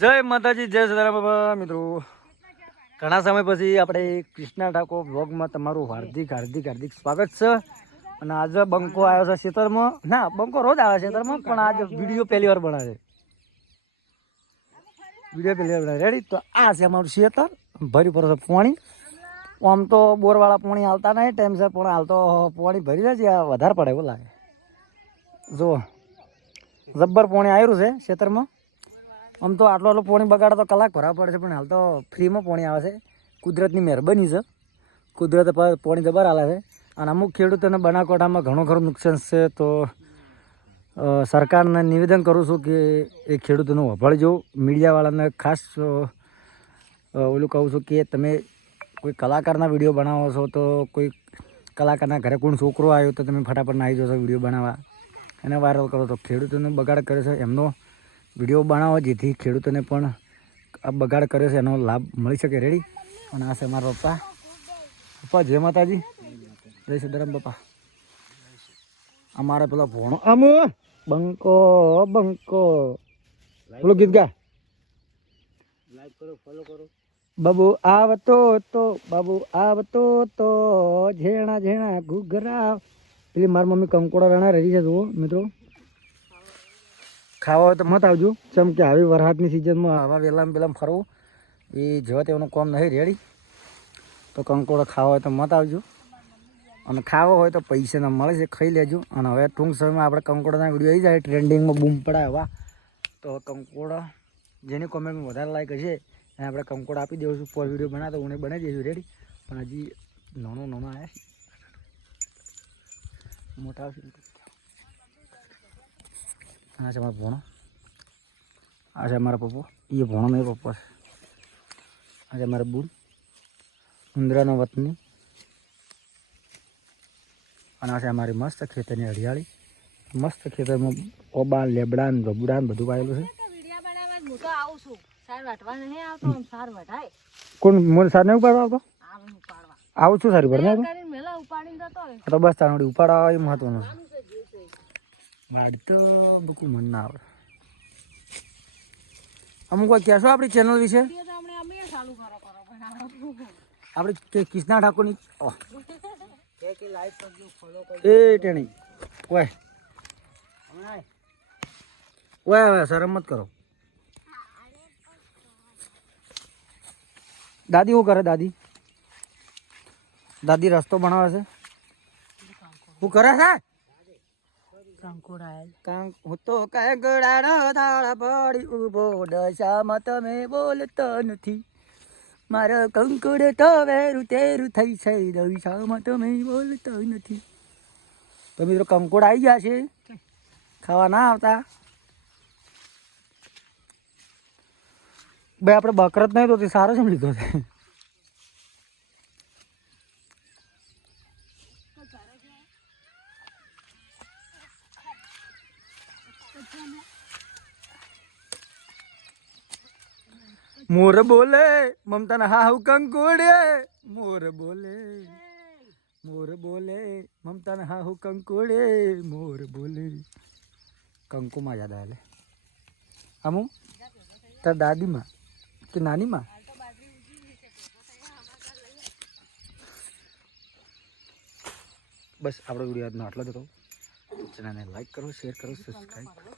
જય માતાજી, જય સદારામ મિત્રો. ઘણા સમય પછી આપણે કૃષ્ણા ઠાકોર બ્લોગમાં તમારું હાર્દિક હાર્દિક હાર્દિક સ્વાગત છે. અને આજે બંકો આવ્યો છે ખેતરમાં. ના, બંકો રોજ આવે છે ખેતરમાં, પણ આજે વીડિયો પહેલી વાર બનાવે વીડિયો પહેલી વાર બનાવે રેડી તો આ છે અમારું ખેતર ભરી પર છે પાણી. આમ તો બોરવાળા પાણી હાલતા નહીં, ટાઈમ છે, પણ હાલ તો પાણી ભરી જાય છે વધારે પડે એવું લાગે. જુઓ. જબ્બર પાણી આવ્યું છે ખેતરમાં. આમ તો આટલો આટલો પાણી બગાડે તો કલાક ભરાવા પડે છે, પણ હાલ તો ફ્રીમાં પાણી આવે છે. કુદરતની મહેરબાની છે. કુદરત પર પાણી જબર હાલે છે. અને અમુક ખેડૂતોને બનાસકાંઠામાં ઘણું ખરું નુકસાન છે, તો સરકારને નિવેદન કરું છું કે એ ખેડૂતોનું વભાળજો મીડિયાવાળાને ખાસ ઓલું કહું છું કે તમે કોઈ કલાકારના વીડિયો બનાવો છો, તો કોઈ કલાકારના ઘરે કોણ છોકરો આવ્યો, તો તમે ફટાફટ નાહી જશો વીડિયો બનાવવા. એને વાયરલ કરો તો ખેડૂતોને બગાડ કરે છે. એમનો વીડિયો બનાવો જેથી ખેડૂતોને પણ આ બગાડ કર્યો છે એનો લાભ મળી શકે. રેડી અને આ છે મારા પપ્પા. પપ્પા જય માતાજી. જય સિદ્ધારામ પપ્પા. અમારે પેલો ભોણો આમ બંકો બંકો. પેલું ગીત ગા. બાબુ આવતો તો બાબુ આવતો તો ઝેણા ઝેણા ઘૂઘરા. પેલી મારી મમ્મી કંકોડા રણા રહી છે જુઓ મિત્રો. ખાવા હોય તો મત આવજો. ચમ કે આવી વરસાદની સિઝનમાં આવા વેલામાં પહેલાં ફરવું, એ જેવા તેવાનું કોમ નહીં, રેડી. તો કંકોડો ખાવા હોય તો મત આવજો. અને ખાવો હોય તો પૈસાના મળે છે, ખાઈ લેજો. અને હવે ટૂંક સમયમાં આપણે કંકોડાના વીડિયો આવી જાય, ટ્રેન્ડિંગમાં બૂમ પડાય હવા તો કંકોડા, જેની કોમેન્ટમાં વધારે લાઈક હશે, એને આપણે કંકોડ આપી દઈશું પર વીડિયો બનાવતો હું બનાવી દઈશું રેડી. પણ હજી નાનો નાનો આવ્યા મોટા આવશે આ છે મારો ભોણો. આ છે મારા પપ્પો. એ ભોણો નહીં પપ્પો છે. આ છે મારા બુડ ઉંદરાનો વતની. અને આ છે અમારી મસ્ત ખેતરની હરિયાળી. મસ્ત ખેતરમાં ઓબા લેબડા ને રબુડા ને બધું વાયેલું છે. કોણ મોર સાર નહીં ઉપાડવા આવતો? આવું છું સારી ભરને તો બસ તાણડી ઉપાડવા એ મહત્વનું છે. વાડ તો બકું મન ના આવે અમુક વાર કહેશો આપણી ચેનલ વિશે? તે તો આપણે કે કિષ્ણા ઠાકોરની એ ટેણી. ઓય. ઓય ઓય, શરમ મત કરો. દાદી શું કરે, દાદી? દાદી રસ્તો બનાવે છે? શું કરે છે? કંકોડાયેલ. કાંક હું તો કાંગડાનો થાળ પડી ઊભો દશામાં તમે બોલતો નથી. મારો કંકુડ તો વેરું તેરું થઈ છે દશામાં તમે બોલતો નથી. તો મિત્રો કંકુડ આવી ગયા છે ખાવા ના આવતા. ભાઈ આપણે બકરત નહીં તો તે સારો છે લીધો છે. મોર બોલે મમતા ના હાહુ કંકુડે. મોર બોલે મોર બોલે મમતા ના હાહુ કંકુડે. મોર બોલે. કંકુમાં યાદ આવે અમુ તાર દાદીમાં કે નાનીમાં? બસ, આપણો વીડિયો આજનો આટલો જ હતો. ચેનલને લાઈક કરો, શેર કરો સબસ્ક્રાઈબ કરો